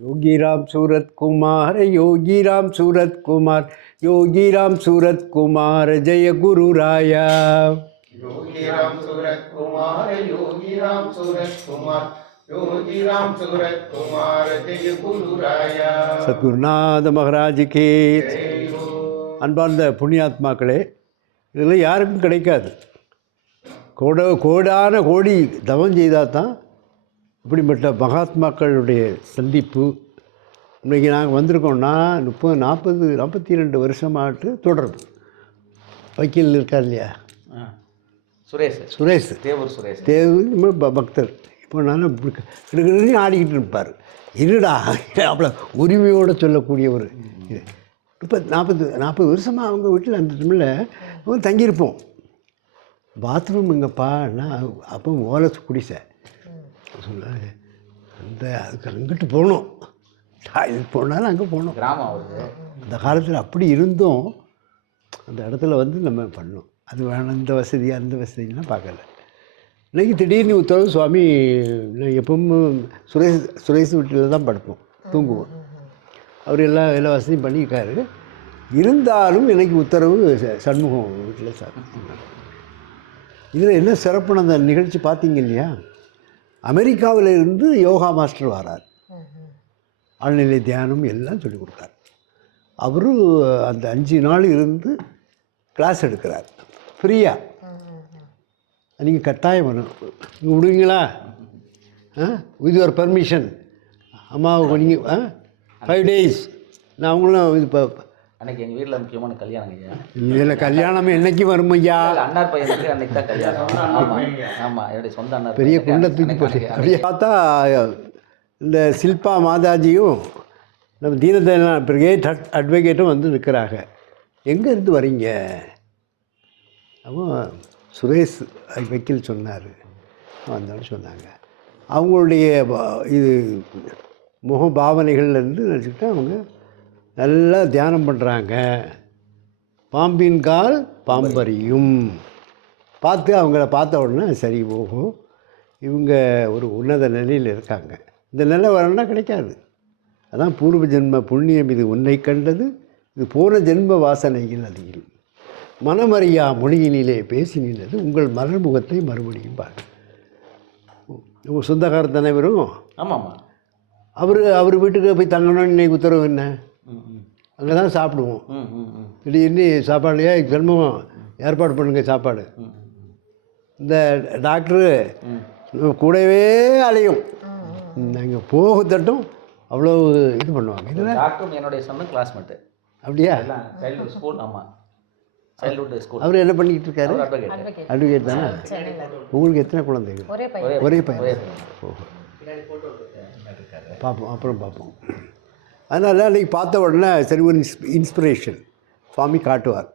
யோகிராம் சூரத்குமார் யோகிராம் சூரத்குமார் யோகிராம் சூரத்குமார் ஜெய குரு ராயா. யோகிராம் சூரத்குமார் யோகிராம் சூரத்குமார் சத்குருநாத மகராஜ் கே. அன்பார்ந்த புண்ணியாத்மாக்களே இதில் யாருக்கும் கிடைக்காது. கோட கோடான கோடி தவம் செய்தால் தான் இப்படிப்பட்ட மகாத்மாக்களுடைய சந்திப்பு இன்றைக்கி நாங்கள் வந்திருக்கோம்னா முப்பது நாற்பது நாற்பத்தி ரெண்டு வருஷமாட்டு தொடர்பு. வக்கீல் இருக்கார் இல்லையா. சுரேஷ். சுரேஷ். தேவூர் சுரேஷ். தேவ நம்ம ப- பக்தர். இப்போ நான் கிடுகிடுன்னு ஆடிக்கிட்டு இருப்பார். இருடா அவ்வளோ உரிமையோடு சொல்லக்கூடிய ஒரு இது இப்போ நாற்பது நாற்பது வருஷமாக அவங்க வீட்டில் அந்த டைமில் தங்கியிருப்போம். பாத்ரூம் எங்கப்பான்னா அப்போ ஓலை குடிசை. சொன்னாங்க அந்த அதுக்கு அங்கிட்டு போகணும். டாய்லெட் போனாலும் அங்கே போகணும். கிராமம் அந்த காலத்தில் அப்படி இருந்தும் அந்த இடத்துல வந்து நம்ம பண்ணோம். அது வேணும் இந்த வசதி அந்த வசதிலாம் பார்க்கல. இன்னைக்கு திடீர்னு உத்தரவு சுவாமி நான் எப்பவும் சுரேஷ் சுரேஷ் வீட்டில் தான் படுப்போம் தூங்குவோம். அவர் எல்லா எல்லா வசதியும் பண்ணியிருக்காரு. இருந்தாலும் எனக்கு உத்தரவு சண்முகம் வீட்டில் சார். இதில் என்ன சிறப்புன்னு அந்த நிகழ்ச்சி பார்த்தீங்க இல்லையா? அமெரிக்காவில் இருந்து யோகா மாஸ்டர் வரார். ஆழ்நிலை தியானம் எல்லாம் சொல்லிக் கொடுத்தார். அவரும் அந்த அஞ்சு நாள் இருந்து கிளாஸ் எடுக்கிறார். ஃப்ரீயாக நீங்கள் கட்டாயம் நீங்கள் விடுவீங்களா? வித் யுவர் பர்மிஷன் அம்மாவுக்கு நீங்கள் ஃபைவ் டேஸ் நான் அவங்களும் இது அன்னைக்கு எங்க வீட்ல முக்கியமான கல்யாணம் ஐயா. இதில் கல்யாணம் என்னைக்கு வரும் ஐயா? அண்ணார் பையனுக்கு அன்னைக்கு தான் கல்யாணம். ஆமா ஆமா என்னுடைய சொந்த அண்ணார் பெரிய பையனுக்கு குண்டை தூக்கி போட்டு அப்படியே பார்த்தா இந்த சில்பா மாதாஜியும் நம்ம தீனதயாள் பிரிகேட் அட்வொகேட்டும் வந்து நிற்கிறாங்க எங்கே இருந்து வரீங்க? அவன் சுரேஷ் வக்கீல் சொன்னார். வந்தோன்னு சொன்னாங்க. அவங்களுடைய இது முக பாவனைகள்லேருந்து நினச்சிக்கிட்டு அவங்க நல்லா தியானம் பண்ணுறாங்க பாம்பின் கால் பாம்பரியும் பார்த்து அவங்கள பார்த்த உடனே சரி போகும். இவங்க ஒரு உன்னத நிலையில் இருக்காங்க. இந்த நிலை வரணும்னா கிடைக்காது. அதான் பூர்வ ஜென்ம புண்ணியம். இது உன்னை கண்டது. இது போன ஜென்ம வாசனைகள் அதிகம் மனமறியா மொழியினிலே பேசி நின்றது. உங்கள் மலர்முகத்தை மறுபடியும் பாரு உங்கள் சொந்தக்காரர் தானே வரும். ஆமா ஆமா அவர் அவர் வீட்டுக்கு போய் தங்கணும்னு இன்னைக்கு உத்தரவு என்ன. அங்கே தான் சாப்பிடுவோம். ம், ம், ம். திடீர்னு சாப்பாடு ஏன் ஜென்மம் ஏற்பாடு பண்ணுங்க சாப்பாடு. இந்த டாக்டரு கூடவே அலையும். நாங்கள் போக தட்டும் அவ்வளோ இது பண்ணுவாங்க. இதில் டாக்டரும் என்னுடைய சொந்த கிளாஸ்மேட்டு அப்படியா? சைல்ட்ஹுட் ஸ்கூல் ஆமா. சைல்ட்ஹுட் ஸ்கூல் அவர் என்ன பண்ணிக்கிட்டு இருக்காரு? அட்வொகேட் தானே? உங்களுக்கு எத்தனை குழந்தைகள்? ஒரே பையன். ஒரே பையன். ஓஹோ. பார்ப்போம் அப்புறம் பார்ப்போம் அதனால் அன்றைக்கி பார்த்த உடனே சரி ஒரு இன்ஸ் இன்ஸ்பிரேஷன் சுவாமி காட்டுவார்.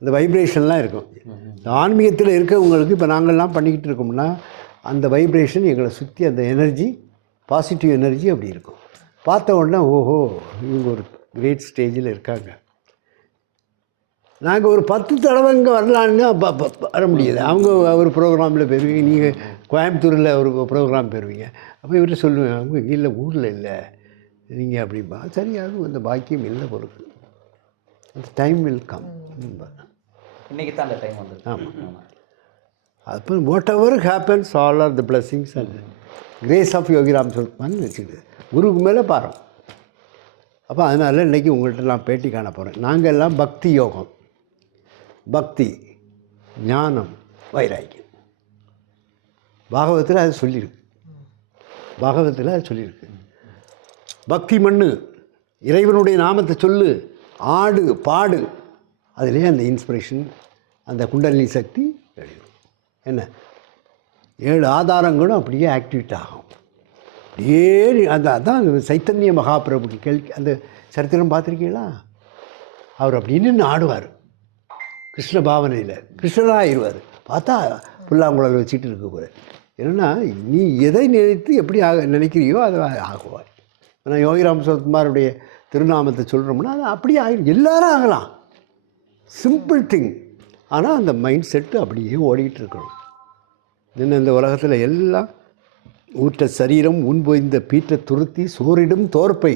அந்த வைப்ரேஷன்லாம் இருக்கும். ஆன்மீகத்தில் இருக்கவங்களுக்கு இப்போ நாங்கள்லாம் பண்ணிக்கிட்டு இருக்கோம்னா அந்த வைப்ரேஷன் எங்களை சுற்றி அந்த எனர்ஜி பாசிட்டிவ் எனர்ஜி அப்படி இருக்கும். பார்த்த உடனே ஓஹோ இவங்க ஒரு கிரேட் ஸ்டேஜில் இருக்காங்க. நாங்கள் ஒரு பத்து தடவை இங்கே வரலான்னு வர முடியாது அவங்க ஒரு ப்ரோக்ராமில் போயிருவீங்க நீங்கள் கோயம்புத்தூரில் ஒரு ப்ரோக்ராம் போயிருவீங்க. அப்போ இவர்கிட்ட சொல்லுவேன் அவங்க இல்லை ஊரில் இல்லை. நீங்கள் அப்படிம்பா சரி அதுவும் அந்த பாக்கியம் இல்லை பொறுப்பு அந்த டைம் வில் கம் இன்னைக்கு தான் அந்த டைம் வந்தது. ஆமா. ஆமா அப்போ whatever happens all are the blessings and grace of Yogiram சொல்மான்னு வச்சுக்கிது குருக்கு மேலே பாரம். அப்போ அதனால் இன்றைக்கி உங்கள்கிட்ட நான் பேட்டி காண போகிறேன் நாங்கள் எல்லாம் பக்தி யோகம். பக்தி ஞானம் வைராக்கியம். பாகவத்தில் அது சொல்லியிருக்கு பாகவத்தில் அது சொல்லியிருக்கு பக்தி மண்ணு. இறைவனுடைய நாமத்தை சொல்லு. ஆடு பாடு. அதிலே அந்த இன்ஸ்பிரேஷன் அந்த குண்டலினி சக்தி வெளியும் என்ன? ஏழு ஆதாரங்களும் அப்படியே ஆக்டிவேட் ஆகும். அப்படியே அந்த அதான் அந்த சைத்தன்ய மகாபிரபு கேள்வி அந்த சரித்திரம் பார்த்துருக்கீங்களா? அவர் அப்படின்னு ஆடுவார். கிருஷ்ண பாவனையில். கிருஷ்ணராக ஆயிடுவார். பார்த்தா புல்லாங்குழல் வச்சுட்டு இருக்க போகிற என்னென்னா நீ எதை நினைத்து எப்படி ஆக நினைக்கிறியோ அதை ஆகுவாய் ஆனால் யோகி சரத்குமாருடைய திருநாமத்தை சொல்கிறோம்னா அது அப்படியே ஆகிடும் எல்லாரும் ஆகலாம். சிம்பிள் திங் ஆனால் அந்த மைண்ட் செட்டு அப்படியே ஓடிக்கிட்டு இருக்கணும். இன்னும் இந்த உலகத்தில் எல்லாம் ஊற்ற சரீரம் உன்பொய்ந்த பீற்ற துருத்தி சோறிடும் தோற்பை.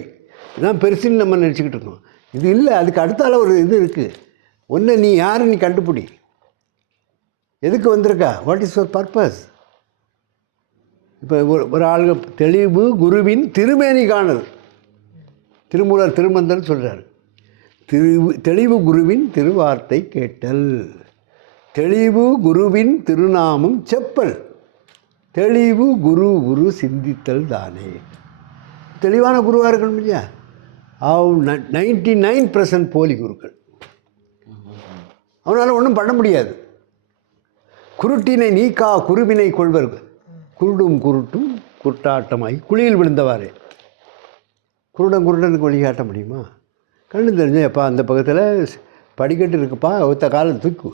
இதான் பெருசுன்னு நம்ம நினச்சிக்கிட்டு இருக்கோம். இது இல்லை அதுக்கு அடுத்தால ஒரு இது இருக்குது ஒன்று நீ யார் நீ கண்டுபிடி. எதுக்கு வந்திருக்கா? வாட் இஸ் யுவர் பர்பஸ் இப்போ ஒரு ஒரு ஆளுங்க தெளிவு குருவின் திருமேனி காணல். திருமூலர் திருமந்தன் சொல்கிறார் திரு தெளிவு குருவின் திருவார்த்தை கேட்டல். தெளிவு குருவின் திருநாமம் செப்பல். தெளிவு குரு குரு சிந்தித்தல் தானே. தெளிவான குருவாக இருக்கணும் இல்லையா? அவ் நைன்டி நைன் பர்சன்ட் போலி குருக்கள். அவனால் ஒன்றும் பண்ண முடியாது. குருட்டினை நீக்கா குருவினை கொள்வர். குருடும் குருட்டும் குருட்டாட்டமாகி குழியில் விழுந்தவாறு. குருடன் குருடனுக்கு வழிகாட்ட முடியுமா? கண்ணு தெரிஞ்சு எப்பா அந்த பக்கத்தில் படிக்கட்டு இருக்குப்பா ஒத்த காலம் தூக்கு.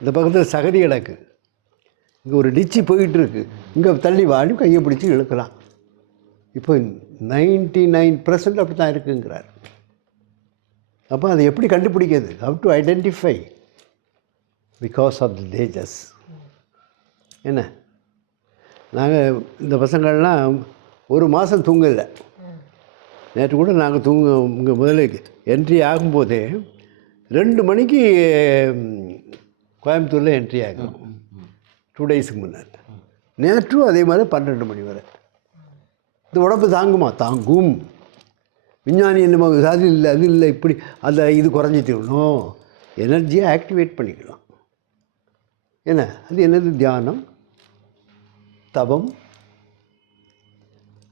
இந்த பக்கத்தில் சகதி கிடக்கு. இங்கே ஒரு டிச்சி போயிட்டு இருக்கு இங்கே தள்ளி வாடி கையை பிடிச்சி இழுக்கலாம். இப்போ நைன்டி நைன் பர்சன்ட் அப்படி தான் இருக்குங்கிறார். அப்போ அதை எப்படி கண்டுபிடிக்கிறது? How to identify because of the stages என்ன? நாங்கள் இந்த பசங்கள்லாம் ஒரு மாதம் தூங்கலை. நேற்று கூட நாங்கள் தூங்க இங்கே முதல்ல என்ட்ரி ஆகும்போதே ரெண்டு மணிக்கு கோயம்புத்தூரில் என்ட்ரி ஆகும். டூ டேஸுக்கு முன்னாடி. நேற்றும் அதே மாதிரி பன்னெண்டு மணி வரை. இந்த உடம்பு தாங்குமா? தாங்கும். விஞ்ஞானி என்ன அது இல்லை அது இல்லை இப்படி அந்த இது குறைஞ்சி தீரணும் எனர்ஜியை ஆக்டிவேட் பண்ணிக்கலாம் என்ன? அது என்னது? தியானம்? தபம்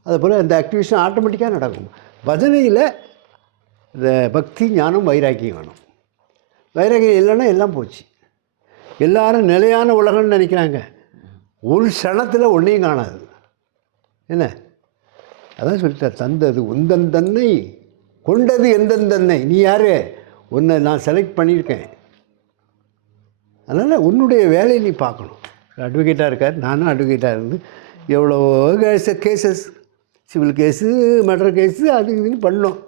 அதுபோல் அந்த ஆக்டிவேஷன் ஆட்டோமேட்டிக்காக நடக்கும். பஜனையில் இந்த பக்தி ஞானம் வைராக்கியம் வேணும். வைராக்கியம் இல்லைன்னா எல்லாம் போச்சு. எல்லாரும் நிலையான உலகம்னு நினைக்கிறாங்க. ஒரு க்ஷணத்தில் ஒன்றையும் காணாது. என்ன? அதான் சொல்லிட்டார் தந்தது உந்தன் தன்னை கொண்டது எந்தந்தன்னை நீ யார்? உன்னை நான் செலக்ட் பண்ணியிருக்கேன். அதனால் உன்னுடைய வேலையை நீ பார்க்கணும். அட்வொகேட்டாக இருக்கார். நானும் அட்வொகேட்டாக இருந்து எவ்வளோ case cases civil case murder case அது இதுன்னு பண்ணோம்.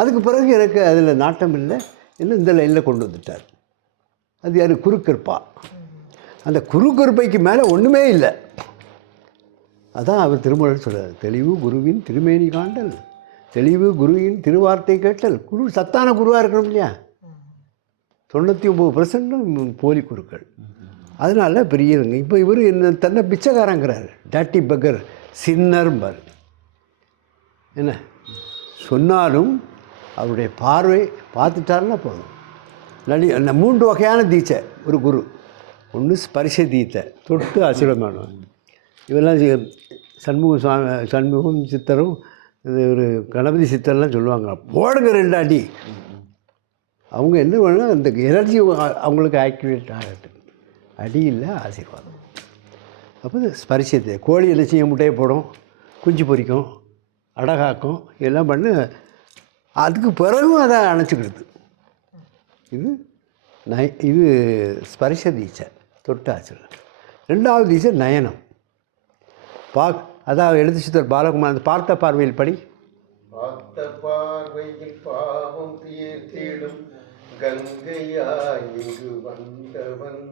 அதுக்கு பிறகு எனக்கு அதில் நாட்டம் இல்லை. இன்னும் இந்த லைனில் கொண்டு வந்துட்டார். அது யார்? குறுக்கற்பா அந்த குறுக்கற்பைக்கு மேலே ஒன்றுமே இல்லை. அதான் அவர் திருமணம் சொல்கிறார் தெளிவு குருவின் திருமேனி காண்டல். தெளிவு குருவின் திருவார்த்தை கேட்டல். குரு சத்தான குருவாக இருக்கணும் இல்லையா? தொண்ணூற்றி ஒம்பது பர்சன்ட் போலி குருக்கள். அதனால பெரியவங்க. இப்போ இவர் என்ன தன்னை பிச்சைக்காரங்கிறார். டாட்டி பக்கர் சின்னர்ம்பர் என்ன? சொன்னாலும் அவருடைய பார்வை பார்த்துட்டாருன்னா போதும். நடி அந்த மூன்று வகையான தீட்சை ஒரு குரு ஒன்று ஸ்பரிச தீத்தை தொட்டு ஆசீர்வாதம் இவெல்லாம் சண்முகம் சுவாமி சண்முகம் சித்தரும் இது ஒரு கணபதி சித்தர்லாம் சொல்லுவாங்க போடுங்க ரெண்டு அடி அவங்க என்ன பண்ணணும் அந்த எனர்ஜி அவங்களுக்கு ஆக்டிவேட் ஆகட்டும். அடியில் ஆசீர்வாதம். அப்போ ஸ்பரிசத்தை கோழி என்ன முட்டையை போடும் குஞ்சு பொரிக்கும் அடகாக்கும் எல்லாம் பண்ணு. அதுக்கு பிறகும் அதை அணைச்சிக்கிடுது இது நய இது ஸ்பரிச தீட்சை தொட்டு ஆச்சரியம் ரெண்டாவது தீட்சை நயனம். பா அதாவது எழுத்து சித்தர் பாலகுமார் அந்த பார்த்த பார்வையில் படி. பார்த்த பார்வையில் பாவம் தீர்த்திடும் கங்கையாய் இங்கு வந்தவன்.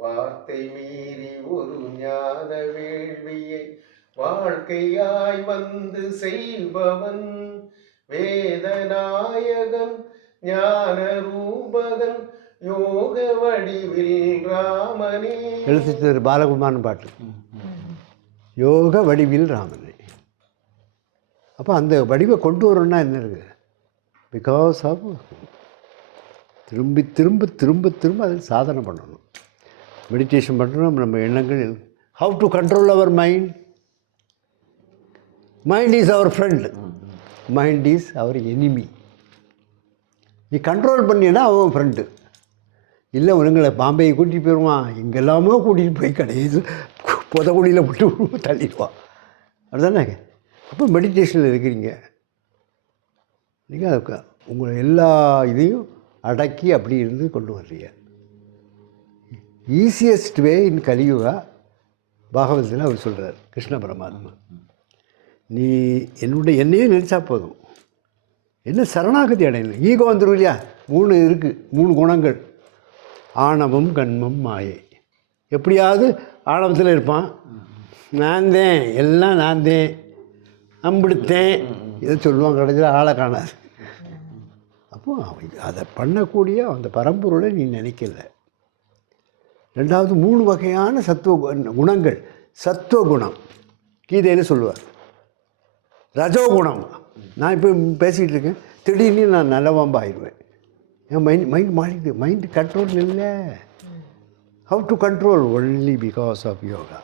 வார்த்தை மீறி ஒரு ஞான வேள்வியை வாழ்க்கையாய் வந்து செய்பவன். வேதநாயகன் ஞான ரூபகன் யோக வடிவில் ராமனே. எழுத்து பாலகுமாரன் பாட்டு. யோக வடிவில் ராமனை. அப்போ அந்த வடிவை கொண்டு வரணும்னா என்ன இருக்குது பிகாஸ் ஆஃப் திரும்பி திரும்ப திரும்ப திரும்ப அதை சாதனை பண்ணணும். மெடிடேஷன் பண்ணணும் நம்ம எண்ணங்களில் how to control our mind mind is our friend mind is our enemy நீ கண்ட்ரோல் பண்ணினா அவன் ஃப்ரெண்டு இல்லை உனங்களை பாம்பேயை கூட்டிகிட்டு போயிடுவான் எங்கெல்லாமோ கூட்டிகிட்டு போய் கடையில் புதகுடியில் விட்டு தள்ளிடுவான். அதுதானே அப்போ மெடிடேஷனில் இருக்கிறீங்க. நீங்கள் உங்களை எல்லா இதையும் அடக்கி அப்படி இருந்து கொண்டு வர்றீங்க. ஈஸியஸ்ட் வே இன் கலியுகா பாகவதத்தில் அவர் சொல்கிறார் கிருஷ்ண பரமாத்மா. நீ என்னுடைய என்னையே நினச்சா போதும். என்ன சரணாகதி அடையணும்? ஈகோ வந்துடும் இல்லையா? மூணு இருக்குது மூணு குணங்கள். ஆணவம் கண்மம் மாயை. எப்படியாவது ஆணவத்தில் இருப்பான். நான் தான் எல்லாம் நான் தான். அம்பிடுத்தேன். இதை சொல்லுவாங்க கடைசியில் ஆளை காணாது. அப்போ அவன் அதை பண்ணக்கூடிய அந்த பரம்பொருளை நீ நினைக்கல. ரெண்டாவது மூணு வகையான சத்துவ குணங்கள். சத்துவ குணம் கீதைன்னு சொல்லுவார். ரஜோகுணம். நான் இப்போ பேசிகிட்டு இருக்கேன். திடீர்னு நான் நல்லவாம்பா ஆயிடுவேன் என் மைண்ட் மைண்ட் மாறிடுது மைண்டு கண்ட்ரோல் இல்லை. How to control only because of yoga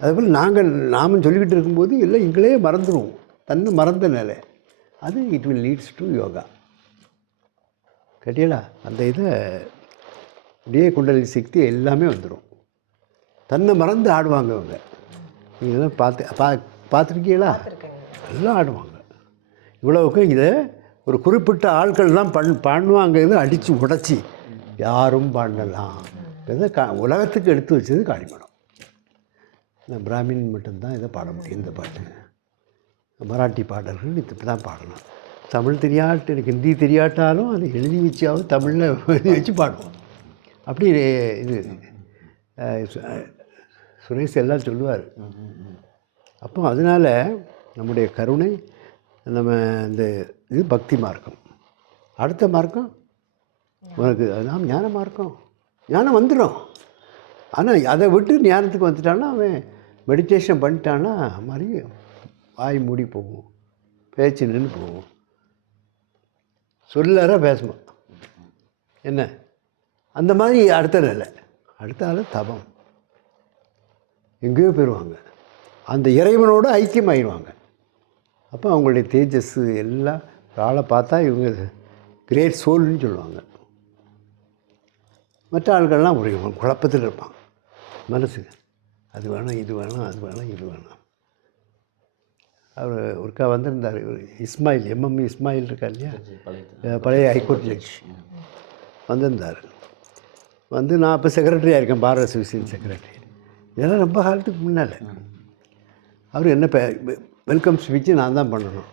அதேபோல் நாங்கள் நாம சொல்லிக்கிட்டு இருக்கும்போது எல்லாம் எங்களே மறந்துடுவோம் தன்னை மறந்த நிலை. அது it will leads to yoga கேட்டீங்களா? அந்த இதை அப்படியே குண்டலி சக்தி எல்லாமே வந்துடும் தன்னை மறந்து ஆடுவாங்க அவங்க. நீங்களாம் பார்த்து பா பார்த்துருக்கீங்களா? எல்லாம் ஆடுவாங்க. இவ்வளவுக்கு இதை ஒரு குறிப்பிட்ட ஆட்கள் தான் பண் பண்ணுவாங்க இதை அடித்து உடச்சி யாரும் பண்ணலாம். கா உலகத்துக்கு எடுத்து வச்சது காளிமடம். இந்த பிராமின் மட்டும்தான் இதை பாட முடியும் இந்த பாட்டு. மராட்டி பாடல்கள் இப்படி தான் பாடணும் தமிழ் தெரியாட்டு எனக்கு ஹிந்தி தெரியாட்டாலும் அதை எழுதி வச்சாவது தமிழில் எழுதி வச்சு பாடுவோம். அப்படி இது சுரேஷ் எல்லாம் சொல்லுவார். அப்போ அதனால் நம்முடைய கருணை நம்ம இந்த இது பக்தி மார்க்கம். அடுத்த மார்க்கம் உனக்கு நாம் ஞான மார்க்கம். ஞானம் வந்துடும் ஆனால் அதை விட்டு ஞானத்துக்கு வந்துட்டான்னா அவன் மெடிடேஷன் பண்ணிட்டான்னா மாதிரி வாய் மூடி போகும். பேச்சு நின்று போகும். சொல்லார பேசுமா? என்ன? அந்த மாதிரி அடுத்த நிலை அடுத்த ஆள் தபம் எங்கேயோ போயிடுவாங்க அந்த இறைவனோட ஐக்கியமாயிடுவாங்க அப்போ அவங்களுடைய தேஜஸ் எல்லாம் ஆளை பார்த்தா இவங்க கிரேட் சோல்னு சொல்லுவாங்க. மற்ற ஆட்கள்லாம் ஒரு குழப்பத்தில் இருப்பான் மனசு அது வேணாம் இது வேணாம் அது வேணாம் இது வேணாம். அவர் ஒருக்கா வந்திருந்தார். இவர் இஸ்மாயில் எம்எம் இஸ்மாயில் இருக்கார் இல்லையா? பழைய ஹைகோர்ட் ஜட்ஜ். வந்திருந்தார். வந்து நான் இப்போ செக்ரட்டரியாக இருக்கேன் பாரத அசோசியேஷன் செக்ரட்டரி இதெல்லாம் ரொம்ப காலத்துக்கு முன்னால். அவர் என்ன வெல்கம் ஸ்பீச்சு நான் தான் பண்ணணும்.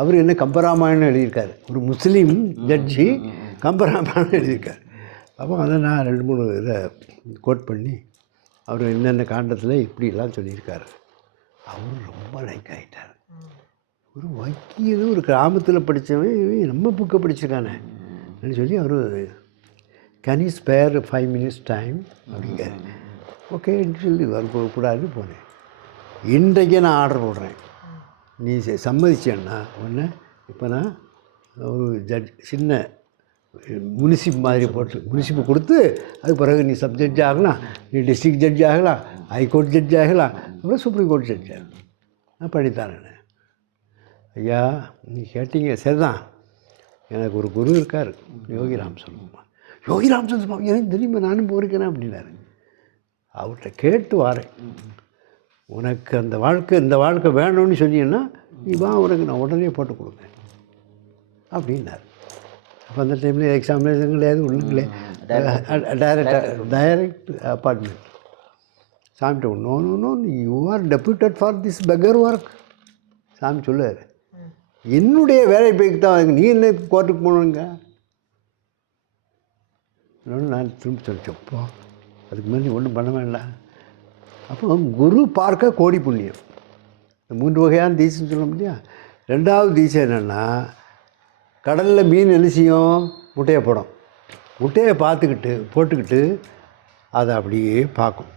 அவர் என்ன கம்பராமாயணம் எழுதியிருக்காரு. ஒரு முஸ்லீம் ஜட்ஜி கம்பராமாயணம் எழுதியிருக்காரு. அப்போ அதை நான் ரெண்டு மூணு இதை கோட் பண்ணி அவர் என்னென்ன காண்டத்தில் இப்படிலாம் சொல்லியிருக்காரு. அவர் ரொம்ப லைக் ஆகிட்டார் ஒரு வக்கீல் ஒரு கிராமத்தில் படித்தவன் நம்ம புக்கை படிச்சிருக்கானே. அப்படின்னு சொல்லி அவர் can you spare five minutes time அப்படிங்காரு ஓகேன்னு சொல்லி வர கூடாது போனேன். இன்றைக்கே நான் ஆர்டர் போடுறேன். நீ சம்மதிச்சேன்னா ஒன்று இப்போ நான் ஒரு ஜட்ஜ் சின்ன முனிசிப் மாதிரி போட்டு முனிசிப்பு கொடுத்து அது பிறகு நீ சப் ஜட்ஜ் ஆகலாம் நீ டிஸ்ட்ரிக்ட் ஜட்ஜ் ஆகலாம் ஹைகோர்ட் ஜட்ஜ் ஆகலாம் அப்புறம் சுப்ரீம் கோர்ட் ஜட்ஜ் ஆகலாம். நான் படித்தாரேன் ஐயா நீ கேட்டீங்க சரிதான். எனக்கு ஒரு குரு இருக்கார் யோகி ராம்சந்திரமா யோகி ராம்சந்திரமா எனக்கு தெரியுமா நானும் போயிருக்கிறேன் அப்படின்னாரு. அவர்கிட்ட கேட்டு வாரேன். உனக்கு அந்த வாழ்க்கை இந்த வாழ்க்கை வேணும்னு சொன்னீங்கன்னா நீ வா உனக்கு நான் உடனே போட்டு கொடுப்பேன். அப்படின்னாரு. அப்போ அந்த டைமில் எக்ஸாமினேஷன் கிடையாது ஒன்றும் கிடையாது direct direct appointment சாமிட்ட no no no you are deputed for this bigger work சாமி சொல்லுவார் என்னுடைய வேலை போய்க்கு தான் நீ என்ன கோர்ட்டுக்கு போகணுங்க நான் திரும்ப சொல்லிச்சப்போ அதுக்கு முன்னாடி ஒன்றும் பண்ண வேண்டாம் அப்போ குரு பார்க்க கோடி புண்ணியம் இந்த மூன்று வகையான தீசைன்னு சொல்ல முடியா ரெண்டாவது தீசை என்னென்னா கடலில் மீன் என்ன செய்யும் முட்டையை போடும். முட்டையை பார்த்துக்கிட்டு போட்டுக்கிட்டு அதை அப்படியே பார்க்கும்.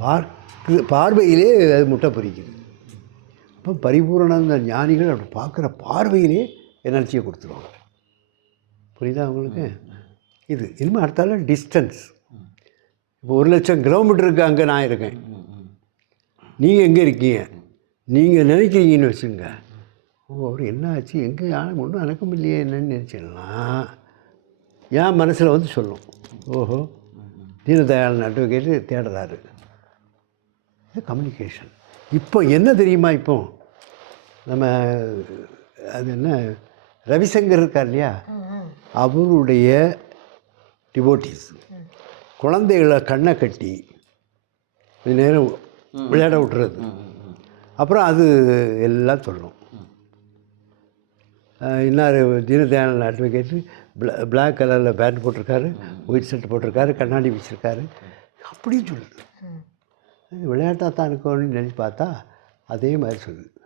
பார்க்கு பார்வையிலே அது முட்டை பொரிக்குது. அப்போ பரிபூரண ஞானிகள் அப்படி பார்க்குற பார்வையிலே எனர்ஜியை கொடுத்துருவாங்க. புரியுதா உங்களுக்கு? இது இனிமேல் அடுத்தால டிஸ்டன்ஸ் இப்போ ஒரு லட்சம் கிலோமீட்டருக்கு அங்கே நான் இருக்கேன். நீங்கள் எங்கே இருக்கீங்க? நீங்கள் நினைக்கிறீங்கன்னு வச்சுங்க ஓ அவர் என்ன ஆச்சு? எங்கே யாரும் ஒன்றும் அணக்கம் இல்லையே என்னன்னு நினச்சிடலாம். என் மனசில் வந்து சொல்லும். ஓஹோ. தீனதயாளன் அட்வொகேட்டு தேடுறாரு. இது கம்யூனிகேஷன் இப்போ என்ன தெரியுமா இப்போ? நம்ம அது என்ன ரவிசங்கர் இருக்கார் இல்லையா? அவருடைய டிவோட்டிஸ் குழந்தைகளை கண்ணை கட்டி கொஞ்ச நேரம் விளையாட விட்டுறது. அப்புறம் அது எல்லாம் சொல்லும். இன்னார் தீனதயாளன் அட்வொகேட்டு பிளா பிளாக் கலரில் பேண்ட் போட்டிருக்காரு ஒயிட் ஷர்ட் போட்டிருக்காரு கண்ணாடி வச்சுருக்காரு. அப்படின்னு சொல்லுது. விளையாட்டாக தான் இருக்கணும்னு நினச்சி பார்த்தா அதே மாதிரி சொல்லுது.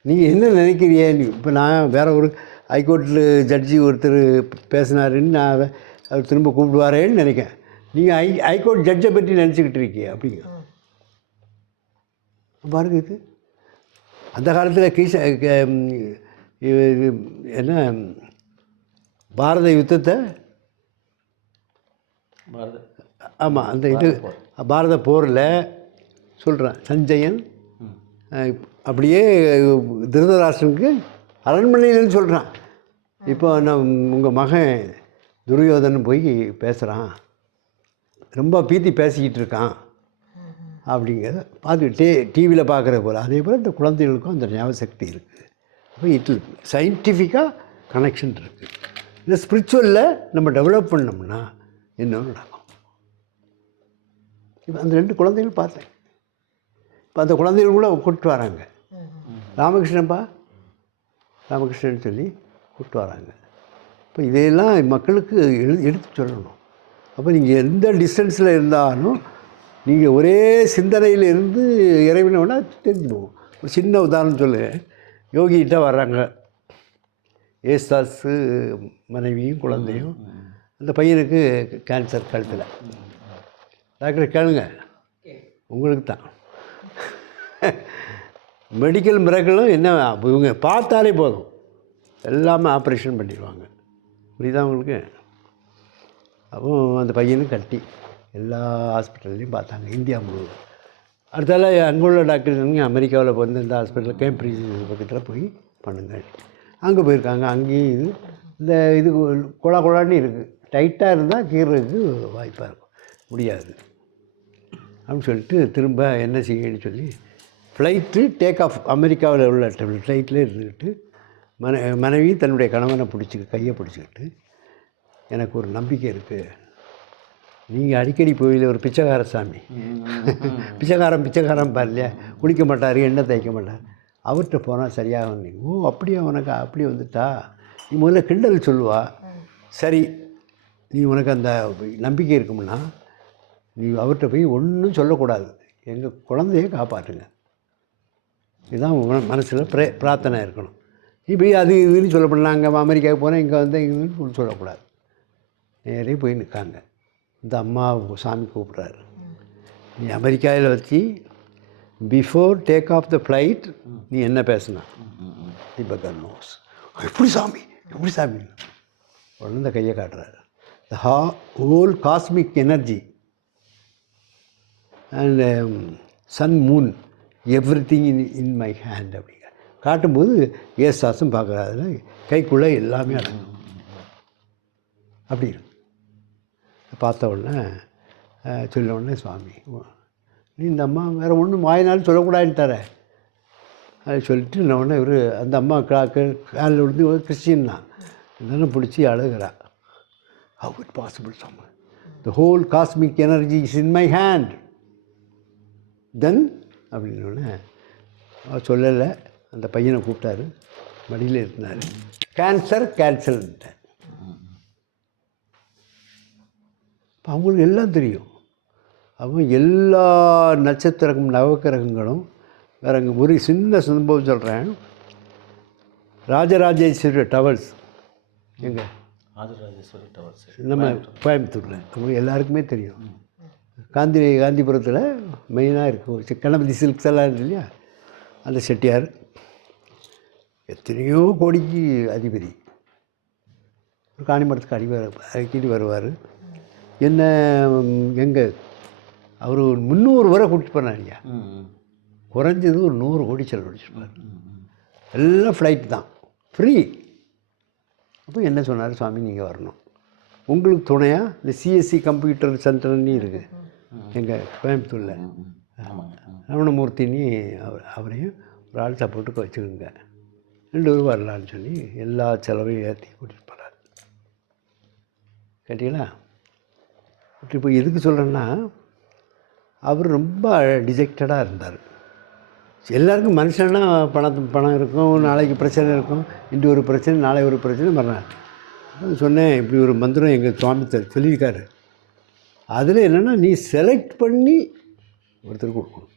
நீங்கள் என்ன நினைக்கிறியே? நீ இப்போ நான் வேற ஒரு ஹைகோர்ட்டில் ஜட்ஜி ஒருத்தர் பேசினாருன்னு நான் அவர் திரும்ப கூப்பிடுவாரேன்னு நினைக்கிறேன். நீங்கள் ஹை ஹைகோர்ட் ஜட்ஜை பற்றி நினச்சிக்கிட்டு இருக்கீங்க அப்படிங்க. பாருங்க இது. அந்த காலத்தில் கீச க- என்ன? பாரத யுத்தத்தை? பாரத. ஆமாம் அந்த இது பாரத போரில் சொல்கிறேன் சஞ்சயன் அப்படியே திருதராஷ்டனுக்கு அரண்மனையிலன்னு சொல்கிறான் இப்போ நான் உங்கள் மகன் துரியோதனன் போய் பேசுகிறான் ரொம்ப பீத்தி பேசிக்கிட்டு இருக்கான். அப்படிங்கிறத பார்த்து டே டிவியில் பார்க்குற போல். அதே போல் இந்த குழந்தைகளுக்கும் அந்த ஞாபக சக்தி இருக்குது அப்போ இது சயின்டிஃபிக்காக கனெக்ஷன் இருக்குது இந்த ஸ்பிரிச்சுவலில் நம்ம டெவலப் பண்ணோம்னா என்ன நடக்கும்? இப்போ அந்த ரெண்டு குழந்தைகள் பார்த்தேன். இப்போ அந்த குழந்தைகள் கூட கூப்பிட்டு வராங்க. ராமகிருஷ்ணன்ப்பா ராமகிருஷ்ணன் சொல்லி கூப்பிட்டு வராங்க. இப்போ இதையெல்லாம் மக்களுக்கு எழு எடுத்து சொல்லணும். அப்போ நீங்கள் எந்த டிஸ்டன்ஸில் இருந்தாலும் நீங்கள் ஒரே சிந்தனையிலிருந்து இருந்து தெரிஞ்சுக்குவோம் ஒரு சின்ன உதாரணம் சொல்லுங்கள் யோகிகிட்ட வர்றாங்க. ஏசாஸு மனைவியும் குழந்தையும். அந்த பையனுக்கு கேன்சர் கழுத்தில். டாக்டர் கேளுங்க. உங்களுக்கு தான் மெடிக்கல் மிரக்கலும் என்ன இவங்க பார்த்தாலே போதும். எல்லாமே ஆப்ரேஷன் பண்ணிடுவாங்க. புரியுதா உங்களுக்கு? அப்போ அந்த பையனும் கட்டி எல்லா ஹாஸ்பிட்டல்லையும் பார்த்தாங்க. இந்தியா முழுவதும். அடுத்தால அங்கே உள்ள டாக்டர் சொன்னீங்க அமெரிக்காவில் வந்து இந்த ஹாஸ்பிட்டலில் கேம்பிரிட்ஜ் பக்கத்தில் போய் பண்ணுங்கள் அங்கே போயிருக்காங்க. அங்கேயும் இது இந்த இது குழா குழான்னு இருக்குது டைட்டாக இருந்தால் கீறதுக்கு வாய்ப்பாக இருக்கும். முடியாது. அப்படின்னு சொல்லிட்டு திரும்ப என்ன செய்யணும்னு சொல்லி ஃப்ளைட்டு டேக் ஆஃப் அமெரிக்காவில் உள்ள ஃப்ளைட்டில் இருந்துக்கிட்டு மன மனைவி தன்னுடைய கணவனை பிடிச்சிக்க கையை பிடிச்சிக்கிட்டு எனக்கு ஒரு நம்பிக்கை இருக்குது நீங்கள் அடிக்கடி போயில ஒரு பிச்சைக்கார சாமி. பிச்சைக்காரன் பிச்சைக்காரன் பாரு இல்லையா குளிக்க மாட்டார் எண்ணெய் தேய்க்க மாட்டார். அவர்கிட்ட போனால் சரியாக வந்தீங்க ஓ அப்படியே உனக்கு? அப்படி வந்துட்டா? நீ முதல்ல கிண்டல் சொல்லுவா. சரி நீ உனக்கு அந்த நம்பிக்கை இருக்கும்னா நீ அவர்கிட்ட போய் ஒன்றும் சொல்லக்கூடாது. எங்கள் குழந்தைய காப்பாற்றுங்க. இதுதான் உன் மனசில் ப்ரே பிரார்த்தனை இருக்கணும். போய் அது இதுன்னு சொல்லப்படலாம். நாங்கள் அமெரிக்காவுக்கு போனேன் இங்கே இங்கேன்னு ஒன்றும் சொல்லக்கூடாது. நேரே போய் நிற்காங்க இந்த அம்மா சாமி கூப்பிட்றாரு. நீ அமெரிக்காவில் வச்சு before take off the flight நீ என்ன பேசினா? தீபகர் நோஸ் எப்படி சாமி? எப்படி சாமி? உடனே இந்த கையை காட்டுறாரு. The ah whole cosmic energy and sun moon everything in in my hand அப்படிங்க காட்டும்போது ஏசாசும் பார்க்குறாரு. கைக்குள்ளே எல்லாமே அடங்கும். அப்படி இருக்கு. பார்த்த உடனே சொல்ல உடனே சுவாமி ஓ, நீ இந்த அம்மா வேறு ஒன்றும் வாயினாலும் சொல்லக்கூடாதுன்ட்டார. அது சொல்லிட்டு நான் உடனே இவர் அந்த அம்மா கா காலில் விழுந்து ஒரு கிறிஸ்டின் தான். இதெல்லாம் பிடிச்சி அழுகிறா. How it possible some the whole cosmic energy is in my hand then அப்படின்னோடனே அவர் சொல்லலை. அந்த பையனை கூப்பிட்டாரு. மடியில் இருந்தார். கேன்சர் கேன்சர்ன்ட்டார் இப்போ அவங்களுக்கு எல்லாம் தெரியும். அவங்க எல்லா நட்சத்திரம் நவக்கிரகங்களும் வேற அங்கே ஒரு சின்ன சம்பவம் சொல்கிறேன் ராஜராஜேஸ்வரி டவர்ஸ். எங்கே? ராஜராஜேஸ்வரி டவர்ஸ். நம்ம கோயம்புத்தூரில். அவங்க எல்லாருக்குமே தெரியும். காந்தி காந்திபுரத்தில் மெயினாக இருக்கும் கணபதி சில்க்ஸ் எல்லாம் இருக்கு இல்லையா? அந்த செட்டியார். எத்தனையோ கோடிக்கு அதிபதி. ஒரு காணிமரத்துக்கு அடி வர அடிக்கடி வருவார். என்ன எங்கே? அவர் ஒரு முந்நூறு வரை கூட்டிட்டு போனார் ஐயா குறைஞ்சது ஒரு நூறு கோடி செலவழிச்சிருப்பார் எல்லாம் ஃப்ளைட் தான். ஃப்ரீ அப்போ என்ன சொன்னார் சுவாமி நீங்கள் வரணும். உங்களுக்கு துணையாக இந்த சிஎஸ்சி கம்ப்யூட்டர் சென்டர்னு இருக்குது எங்கள் கோயம்புத்தூரில். ம், ம். ஆமாங்க ம். ரமணமூர்த்தினி அவர் அவரையும் ஒரு ஆள் சப்போர்ட்டுக்கு வச்சுக்கோங்க. ரெண்டு பேரும் வரலான்னு சொல்லி எல்லா செலவையும் ஏற்றி கூட்டிகிட்டு போகிறார் கேட்டீங்களா? இப்போ எதுக்கு சொல்கிறேன்னா அவர் ரொம்ப டிஜெக்டடாக இருந்தார். எல்லாருக்கும் மனுஷன்னா பணத்து பணம் இருக்கும் நாளைக்கு பிரச்சனை இருக்கும் இன்று ஒரு பிரச்சனை நாளை ஒரு பிரச்சனை மறுநாள். சொன்னேன் இப்படி ஒரு மந்திரம் எங்கள் சுவாமி சொல்லியிருக்காரு. அதில் என்னென்னா நீ செலக்ட் பண்ணி ஒருத்தருக்கு கொடுக்கணும்.